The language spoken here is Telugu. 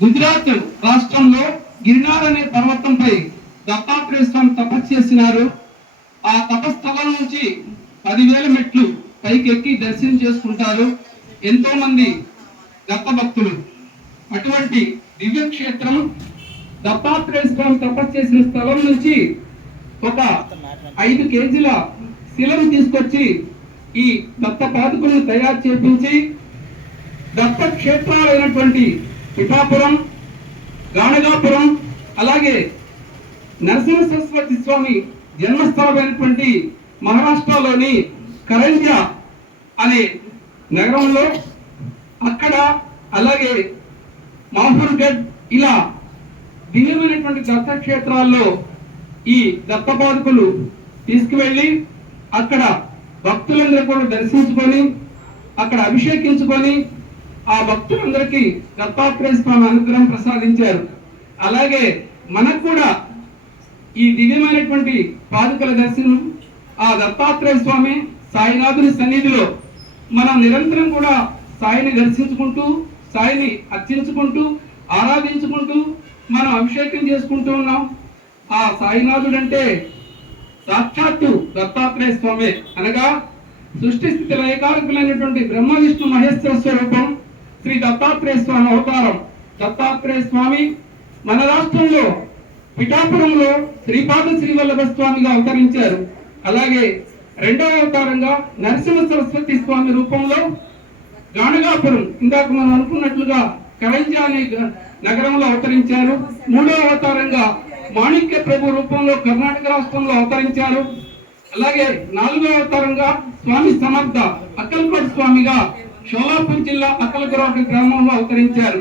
గుజరాత్ రాష్ట్రంలో గిరినార్ అనే పర్వతంపై దత్తాత్రేయ స్వామి తపస్సు చేసినారు. ఆ తపస్థలం నుంచి పదివేల మెట్లు పైకి ఎక్కి దర్శనం చేసుకుంటారు. ఎంతో మంది దత్త భక్తులు అటువంటి దివ్య క్షేత్రం దత్తాత్రేయ స్వామి తపస్సు చేసిన స్థలం నుంచి ఒక ఐదు కేజీల శిలను తీసుకొచ్చి ఈ దత్త పాదుకులను తయారు చేపించి దత్త క్షేత్రాలైనటువంటి పిఠాపురం గాణగాపురం అలాగే నరసింహ సరస్వతి స్వామి జన్మస్థలమైనటువంటి మహారాష్ట్రలోని కరంజా అనే నగరంలో అక్కడ అలాగే మాహూర్గఢ్ ఇలా దివ్యమైనటువంటి దత్తక్షేత్రాల్లో ఈ దత్తపాదుకులు తీసుకువెళ్ళి అక్కడ భక్తులందరూ కూడా దర్శించుకొని అక్కడ అభిషేకించుకొని ఆ భక్తులందరికీ దత్తాత్రేయ స్వామి అనుగ్రహం ప్రసాదించారు. అలాగే మనకు కూడా ఈ దివ్యమైనటువంటి పాదుకల దర్శనం ఆ దత్తాత్రేయ స్వామి సాయినాథుని సన్నిధిలో మనం నిరంతరం కూడా సాయిని దర్శించుకుంటూ సాయిని అర్చించుకుంటూ ఆరాధించుకుంటూ మనం అభిషేకం చేసుకుంటూ ఉన్నాం. ఆ సాయినాథుడు అంటే సాక్షాత్తు దత్తాత్రేయ స్వామి అనగా సృష్టి స్థితి లయకారకులైనటువంటి బ్రహ్మ విష్ణు మహేశ్వర స్వరూపం. శ్రీ దత్తాత్రేయ స్వామి అవతారం. దత్తాత్రేయ స్వామి మన రాష్ట్రంలో పిఠాపురంలో శ్రీపాద శ్రీవల్లభ స్వామిగా అవతరించారు. అలాగే రెండవ అవతారంగా నరసింహ సరస్వతి స్వామి రూపంలో గాణగాపురం ఇందాక మనం అనుకున్నట్లుగా కరంజా అనే నగరంలో అవతరించారు. మూడవ అవతారంగా మాణిక్య ప్రభు రూపంలో కర్ణాటక రాష్ట్రంలో అవతరించారు. అలాగే నాలుగో అవతారంగా స్వామి సమర్థ అక్కల్కోట్ స్వామిగా షోలాపూర్ జిల్లా అక్కలకొరాట గ్రామంలో అవతరించారు.